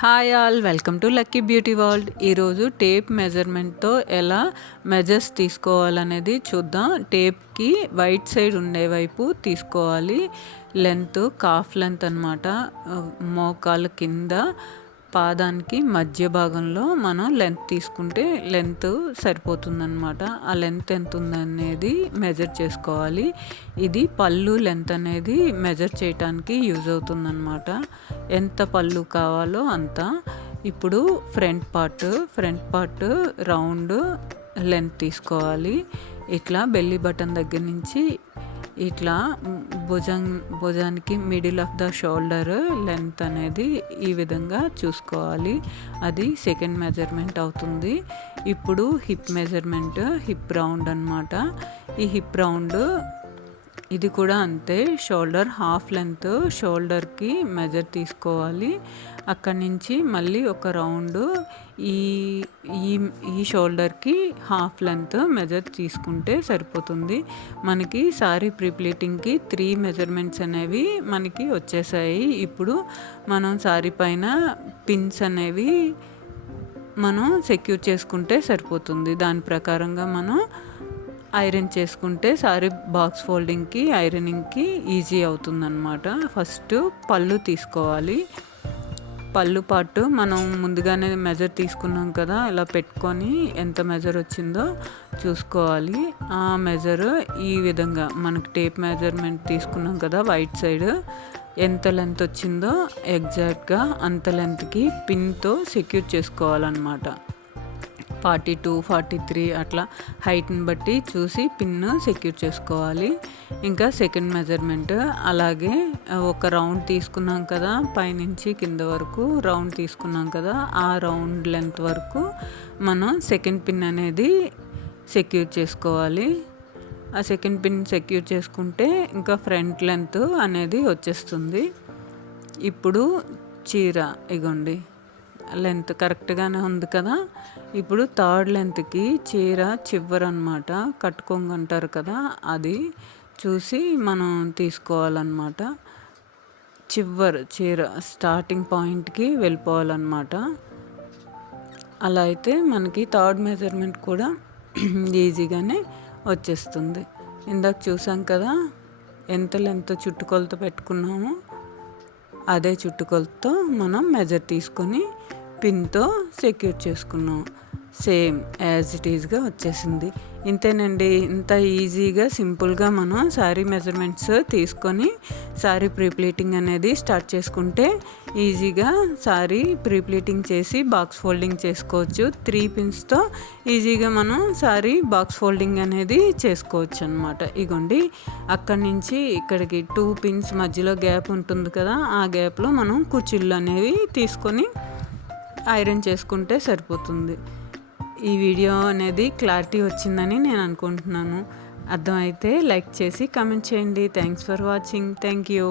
Hi all, welcome to lucky beauty world. ఈరోజు tape మెజర్మెంట్తో ఎలా measures తీసుకోవాలనేది చూద్దాం. టేప్కి వైట్ సైడ్ ఉండే వైపు తీసుకోవాలి. లెంత్ కాఫ్ లెంత్ అనమాట. మోకాలు కింద పాదానికి మధ్య భాగంలో మనం లెంత్ తీసుకుంటే లెంత్ సరిపోతుందన్నమాట. ఆ లెంత్ ఎంత ఉందనేది మెజర్ చేసుకోవాలి. ఇది పళ్ళు లెంత్ అనేది మెజర్ చేయడానికి యూజ్ అవుతుందన్నమాట. ఎంత పళ్ళు కావాలో అంత. ఇప్పుడు ఫ్రంట్ పార్ట్ రౌండ్ లెంత్ తీసుకోవాలి. ఇట్లా బెల్లీ బటన్ దగ్గర నుంచి ఇట్లా భుజానికి middle of the shoulder length అనేది ఈ విధంగా చూసుకోవాలి. అది సెకండ్ మెజర్మెంట్ అవుతుంది. ఇప్పుడు హిప్ మెజర్మెంట్, హిప్ రౌండ్ అన్నమాట. ఈ హిప్ రౌండ్ ఇది కూడా అంతే. షోల్డర్ హాఫ్ లెంత్ షోల్డర్కి మెజర్ తీసుకోవాలి. అక్కడి నుంచి మళ్ళీ ఒక రౌండ్ ఈ షోల్డర్కి హాఫ్ లెంత్ మెజర్ తీసుకుంటే సరిపోతుంది. మనకి సారీ ప్రీప్లీటింగ్కి 3 మెజర్మెంట్స్ అనేవి మనకి వచ్చేసాయి. ఇప్పుడు మనం సారీ పైన పిన్స్ అనేవి మనం సెక్యూర్ చేసుకుంటే సరిపోతుంది. దాని ప్రకారంగా మనం ఐరన్ చేసుకుంటే సారీ బాక్స్ ఫోల్డింగ్కి ఐరనింగ్కి ఈజీ అవుతుందన్నమాట. ఫస్ట్ పళ్ళు తీసుకోవాలి. పళ్ళు పార్ట్ మనం ముందుగానే మెజర్ తీసుకున్నాం కదా, ఇలా పెట్టుకొని ఎంత మెజర్ వచ్చిందో చూసుకోవాలి. ఆ మెజర్ ఈ విధంగా మనకి టేప్ మెజర్మెంట్ తీసుకున్నాం కదా, వైట్ సైడ్ ఎంత లెంత్ వచ్చిందో ఎగ్జాక్ట్గా అంత లెంత్కి పిన్తో సెక్యూర్ చేసుకోవాలన్నమాట. 42, 43 అట్లా హైట్ని బట్టి చూసి పిన్ సెక్యూర్ చేసుకోవాలి. ఇంకా సెకండ్ మెజర్మెంట్ అలాగే ఒక రౌండ్ తీసుకున్నాం కదా, పైనుంచి కింద వరకు రౌండ్ తీసుకున్నాం కదా, ఆ రౌండ్ లెంత్ వరకు మనం సెకండ్ పిన్ అనేది సెక్యూర్ చేసుకోవాలి. ఆ సెకండ్ పిన్ సెక్యూర్ చేసుకుంటే ఇంకా ఫ్రంట్ లెంత్ అనేది వచ్చేస్తుంది. ఇప్పుడు చీర ఇగోండి, లెంత్ కరెక్ట్గానే ఉంది కదా. ఇప్పుడు థర్డ్ లెంత్కి చీర చివరనమాట, కట్టుకొంగు అంటారు కదా, అది చూసి మనం తీసుకోవాలన్నమాట. చీర స్టార్టింగ్ పాయింట్కి వెళ్ళిపోవాలన్నమాట. అలా అయితే మనకి థర్డ్ మెజర్మెంట్ కూడా ఈజీగానే వచ్చేస్తుంది. ఇందాక చూసాం కదా ఎంత లెంత్ చుట్టుకొలత పెట్టుకున్నామో అదే చుట్టుకొలతో మనం మెజర్ తీసుకొని పిన్తో సెక్యూర్ చేసుకున్నాం. సేమ్ యాజ్ ఇట్ ఈజ్గా వచ్చేసింది. ఇంతేనండి. ఇంత ఈజీగా సింపుల్గా మనం శారీ మెజర్మెంట్స్ తీసుకొని శారీ ప్రీప్లీటింగ్ అనేది స్టార్ట్ చేసుకుంటే ఈజీగా శారీ ప్రీప్లీటింగ్ చేసి బాక్స్ ఫోల్డింగ్ చేసుకోవచ్చు. 3 పిన్స్తో ఈజీగా మనం శారీ బాక్స్ ఫోల్డింగ్ అనేది చేసుకోవచ్చు అనమాట. ఇగోండి, అక్కడి నుంచి ఇక్కడికి 2 పిన్స్ మధ్యలో గ్యాప్ ఉంటుంది కదా, ఆ గ్యాప్లో మనం కుచ్చిళ్ళు అనేవి తీసుకొని ఐరన్ చేసుకుంటే సరిపోతుంది. ఈ వీడియో అనేది క్లారిటీ వచ్చిందని నేను అనుకుంటున్నాను. అర్థమైతే లైక్ చేసి కామెంట్ చేయండి. Thanks for watching. Thank you.